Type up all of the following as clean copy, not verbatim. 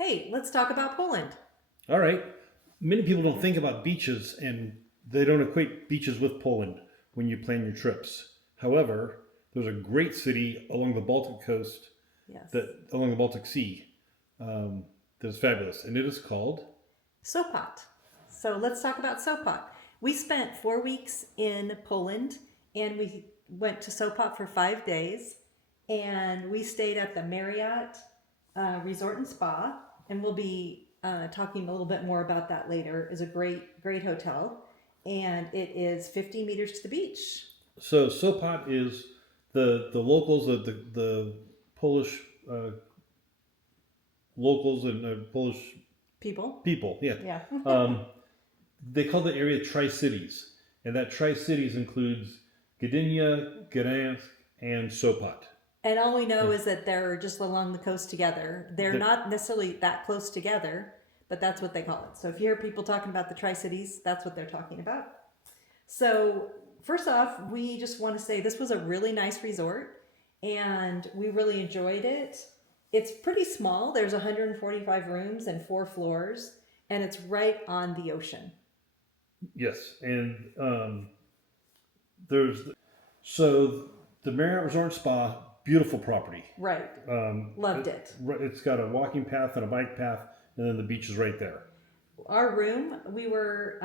Hey, let's talk about Poland. All right. Many people don't think about beaches and they don't equate beaches with Poland when you plan your trips. However, there's a great city along the Baltic coast, Yes. along the Baltic Sea, that is fabulous, and it is called. Sopot. So let's talk about Sopot. We spent 4 weeks in Poland and we went to Sopot for 5 days and we stayed at the Marriott Resort and Spa. And we'll be talking a little bit more about that later. It's a great hotel and it is 50 meters to the beach. So Sopot is the locals, the Polish locals and Polish People? people. Yeah. Yeah. Um, they call the area Tri Cities, and that Tri Cities includes Gdynia, Gdansk, and Sopot. And all we know is that they're just along the coast together. They're The- not necessarily that close together, but that's what they call it. So if you hear people talking about the Tri Cities, that's what they're talking about. So, first off, we just want to say this was a really nice resort and we really enjoyed it. It's pretty small. There's 145 rooms and 4 floors, and it's right on the ocean. yes, and there's so the Marriott Resort and Spa, beautiful property. Right. Loved it. It's got a walking path and a bike path, and then the beach is right there. Our room, we were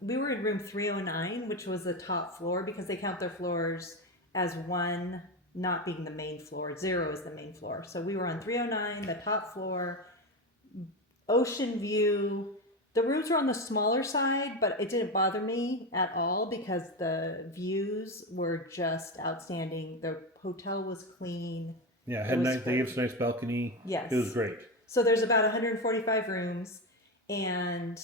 in room 309, which was the top floor because they count their floors as one not being the main floor. 0 is the main floor. So we were on 309, the top floor, ocean view. The rooms were on the smaller side, but it didn't bother me at all because the views were just outstanding. The hotel was clean. Yeah, It was they gave great. us a nice balcony. Yes. It was great. So there's about 145 rooms, and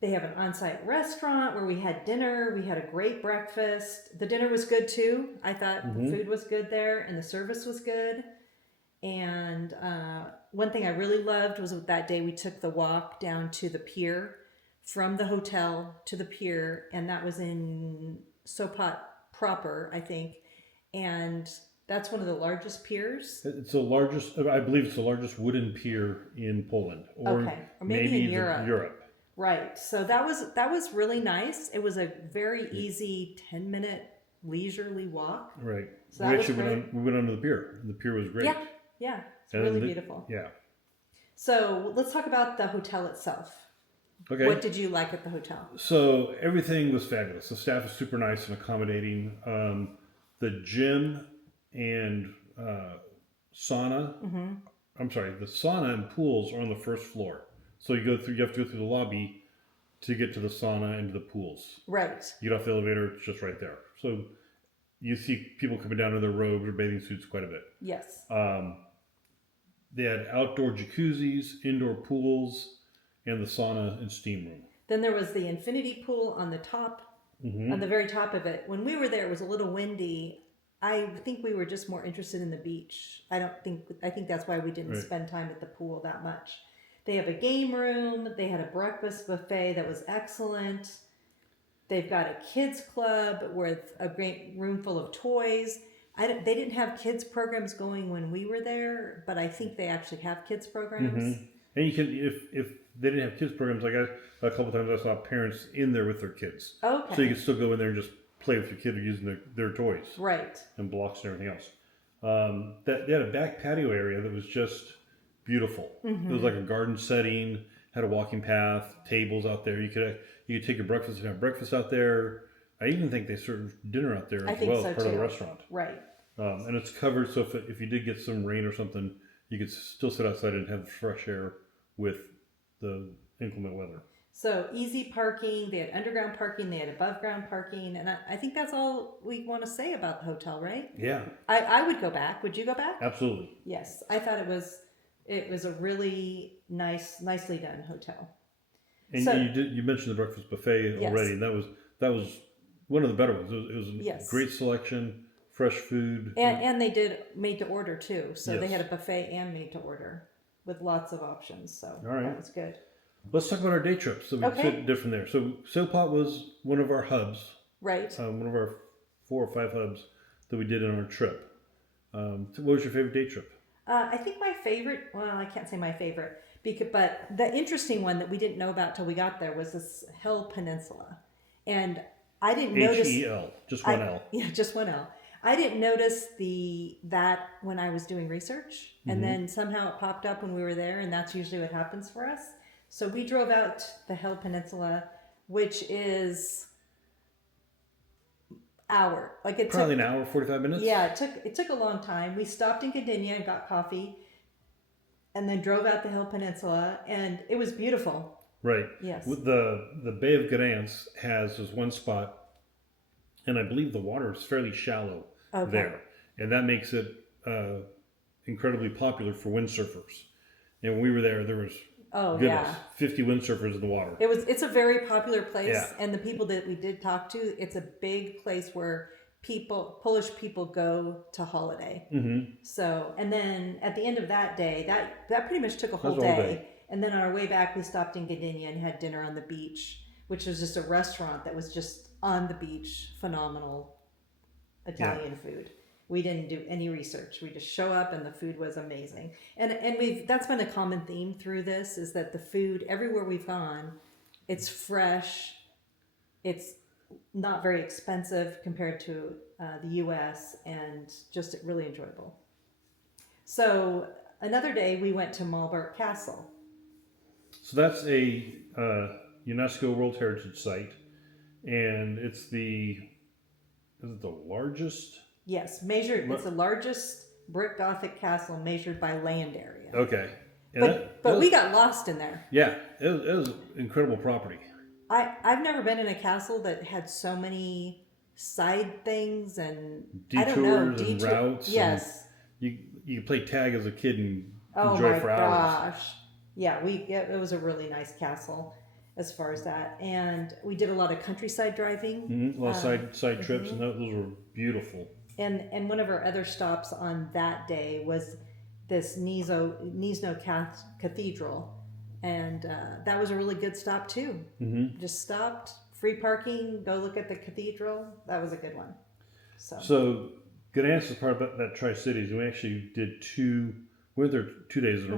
they have an on-site restaurant where we had dinner. We had a great breakfast. The dinner was good too. I thought the food was good there, and the service was good. And one thing I really loved was that day we took the walk down to the pier from the hotel to the pier, and that was in Sopot proper, I think. And that's one of the largest piers. It's the largest, I believe it's the largest wooden pier in Poland, or Okay, or maybe in Europe. Europe. Right. So that was really nice. It was a very easy 10-minute leisurely walk. Right. So that was we went under the pier, and the pier was great. Yeah. Yeah. It's And really the- beautiful. Yeah. So let's talk about the hotel itself. Okay. What did you like at the hotel? So everything was fabulous. The staff was super nice and accommodating. The gym and sauna. I'm sorry, the sauna and pools are on the first floor. So you have to go through the lobby to get to the sauna and to the pools. Right. You get off the elevator, it's just right there. So you see people coming down in their robes or bathing suits quite a bit. Yes. They had outdoor jacuzzis, indoor pools, and the sauna and steam room. Then there was the infinity pool on the top, on the very top of it. When we were there, it was a little windy. I think we were just more interested in the beach. I think that's why we didn't spend time at the pool that much. They have a game room. They had a breakfast buffet that was excellent. They've got a kids club with a great room full of toys. They didn't have kids programs going when we were there, but I think they actually have kids programs. And you can, if they didn't have kids programs, like a couple times I saw parents in there with their kids. Okay. So you can still go in there and just play with your kid using their toys. Right. And blocks and everything else. They had a back patio area that was just beautiful. It was like a garden setting, had a walking path, tables out there. You could take your breakfast and have breakfast out there. I even think they served dinner out there I as think well so as part of the too. restaurant. Right. And it's covered, so if you did get some rain or something, you could still sit outside and have fresh air with the inclement weather. So easy parking. They had underground parking. They had above ground parking, and I think that's all we want to say about the hotel, right? Yeah, I would go back. Would you go back? absolutely. Yes, I thought it was a really nicely done hotel. And So- you mentioned the breakfast buffet Yes. already, and that was one of the better ones. It was a Yes. great selection, fresh food. And they did made to order too. So they Yes. had a buffet and made to order with lots of options. So All right. that was good. Let's talk about our day trips so we Okay. can did from there. So Sopot was one of our hubs, Right. one of our 4 or 5 hubs that we did on our trip. So what was your favorite day trip? I think my favorite, well, I can't say my favorite, but the interesting one that we didn't know about till we got there was this Hill Peninsula. And I didn't notice, HEL, just one L. yeah, just one L. I didn't notice that when I was doing research, and then somehow it popped up when we were there, and that's usually what happens for us. So we drove out the Hill Peninsula, which is like it Probably took, an hour, 45 minutes. yeah, it took a long time. We stopped in Gdynia and got coffee, and then drove out the Hill Peninsula, and it was beautiful. Right. Yes. With the Bay of Gdansk has this one spot, and I believe the water is fairly shallow there, and that makes it incredibly popular for windsurfers. And when we were there was goodness, 50 windsurfers in the water. It's a very popular place, Yeah. and the people that we did talk to, it's a big place where Polish people go to holiday. So, and then at the end of that day, that pretty much took a whole day. And then on our way back, we stopped in Gdynia and had dinner on the beach, which was just a restaurant that was just on the beach, phenomenal Italian food. We didn't do any research. We just show up and the food was amazing. And that's been a common theme through this, is that the food everywhere we've gone, it's fresh. It's not very expensive compared to the US, and just really enjoyable. So another day we went to Malberg Castle. So that's a UNESCO World Heritage Site, and is it the largest? Yes, measured. It's the largest brick Gothic castle measured by land area. Okay. But we got lost in there. Yeah, it was incredible property. I've never been in a castle that had so many side things and Detours and routes. Yes. And you play tag as a kid and Oh enjoy my for hours. gosh. Yeah, it was a really nice castle as far as that. And we did a lot of countryside driving. A lot of side trips, and those were beautiful. And one of our other stops on that day was this Gniezno Cathedral. And that was a really good stop too. Just stopped, free parking, go look at the cathedral. That was a good one. So Gdansk is part of that Tri-Cities, and we actually went there 2 days in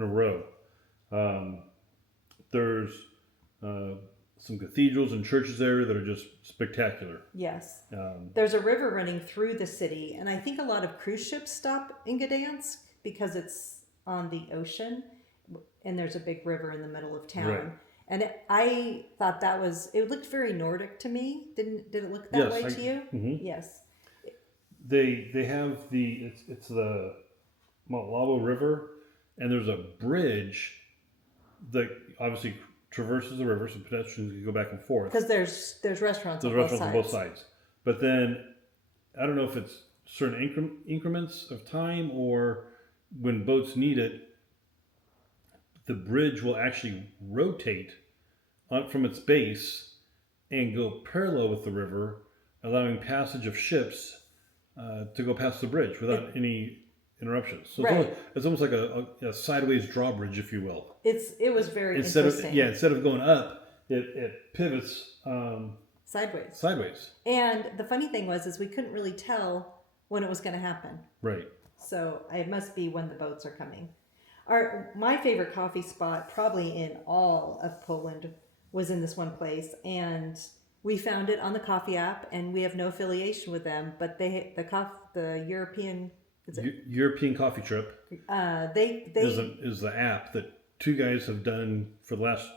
a row. There's some cathedrals and churches there that are just spectacular. Yes. There's a river running through the city, and I think a lot of cruise ships stop in Gdansk because it's on the ocean, and there's a big river in the middle of town. Right. And I thought it looked very Nordic to me. Did it look that way to you? Yes. They have it's the Malabo River, and there's a bridge that obviously traverses the river, so pedestrians can go back and forth. Because there's restaurants on both sides. But then I don't know if it's certain increments of time, or when boats need it, the bridge will actually rotate from its base and go parallel with the river, allowing passage of ships to go past the bridge without any interruptions. So it's almost like a sideways drawbridge, if you will. It was very interesting. Instead of going up, it pivots sideways. And the funny thing is we couldn't really tell when it was going to happen. Right. So it must be when the boats are coming. My favorite coffee spot, probably in all of Poland, was in this one place, and we found it on the coffee app, and we have no affiliation with them, but the European. European Coffee Trip is the app that two guys have done for the last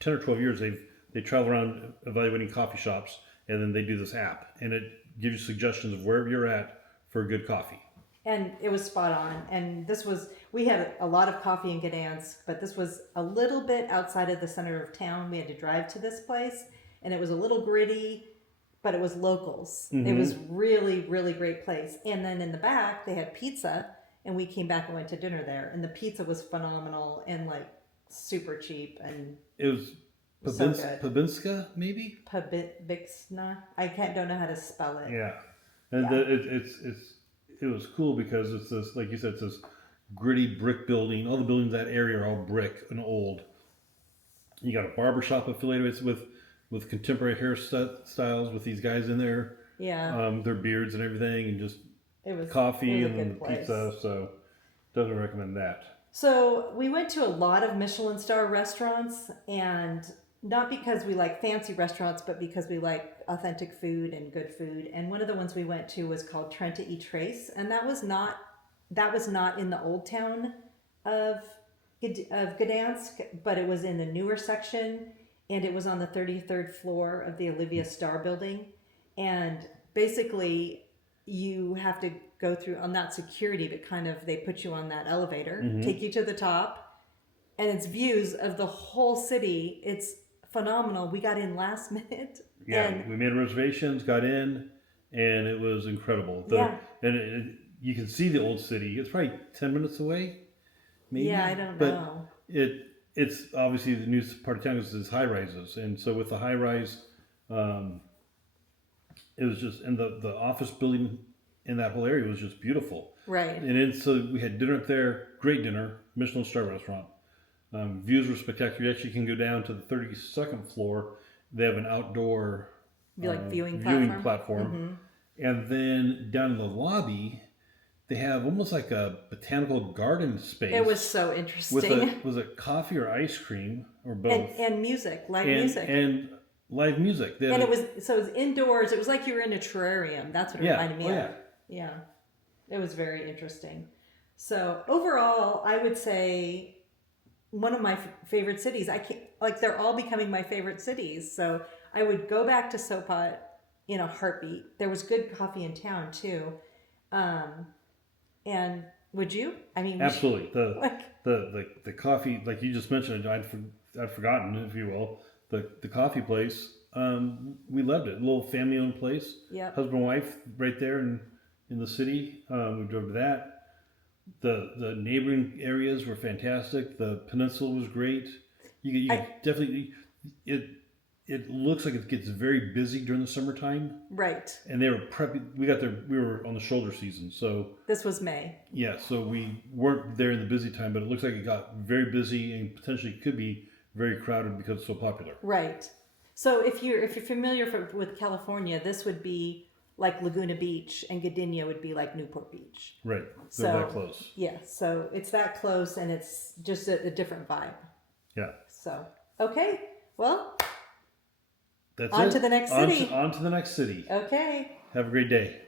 10 or 12 years. They travel around evaluating coffee shops, and then they do this app, and it gives you suggestions of wherever you're at for good coffee. And it was spot on. And we had a lot of coffee in Gdansk, but this was a little bit outside of the center of town. We had to drive to this place, and it was a little gritty, but it was locals. It was really, really great place. And then in the back, they had pizza, and we came back and went to dinner there. And the pizza was phenomenal and like super cheap. And it was Pabinska, maybe? Pabinska. Don't know how to spell it. Yeah. And it was cool because it's this, like you said, it's this gritty brick building. All the buildings in that area are all brick and old. You got a barbershop affiliated with contemporary hairstyles with these guys in there. Yeah. Their beards and everything, and just it was coffee and then the place. pizza. So Doesn't recommend that. So we went to a lot of Michelin star restaurants, and not because we like fancy restaurants, but because we like authentic food and good food. And one of the ones we went to was called Trenta y Tres, and that was not in the old town of Gdansk, but it was in the newer section, and it was on the 33rd floor of the Olivia Star building. And basically, you have to go through, not security, but kind of they put you on that elevator, take you to the top, and it's views of the whole city. It's phenomenal. We got in last minute. Yeah, And we made reservations, got in, and it was incredible. And you can see the old city. It's probably 10 minutes away, maybe. Yeah, I don't but know. It's obviously the new part of town is high rises, and so with the high rise, it was just, and the office building in that whole area was just beautiful. Right. And then so we had dinner up there, great dinner, Michelin star restaurant. Views were spectacular. You actually can go down to the 32nd floor. They have an outdoor Viewing platform. And then down in the lobby, they have almost like a botanical garden space. It was so interesting. With was it coffee or ice cream or both? And music, live music. And live music. And it was indoors. It was like you were in a terrarium. That's what it reminded me of. Yeah. It was very interesting. So overall, I would say one of my favorite cities. I can't, like, they're all becoming my favorite cities. So I would go back to Sopot in a heartbeat. There was good coffee in town too. And would you? I mean, absolutely. The coffee, like you just mentioned, I'd forgotten, if you will, the coffee place. We loved it. A little family-owned place. Yeah. Husband and wife right there in the city. We drove to that. The neighboring areas were fantastic. The peninsula was great. You definitely it looks like it gets very busy during the summertime. Right. And they were prepping. We got there. We were on the shoulder season, so this was May. Yeah, so we weren't there in the busy time, but it looks like it got very busy and potentially could be very crowded because it's so popular. Right. So if you're familiar with California, this would be like Laguna Beach, and Gdynia would be like Newport Beach. Right. They're that close. Yeah. So it's that close, and it's just a different vibe. Yeah. So okay, well. That's on it. to the next city. On to the next city. Okay. Have a great day.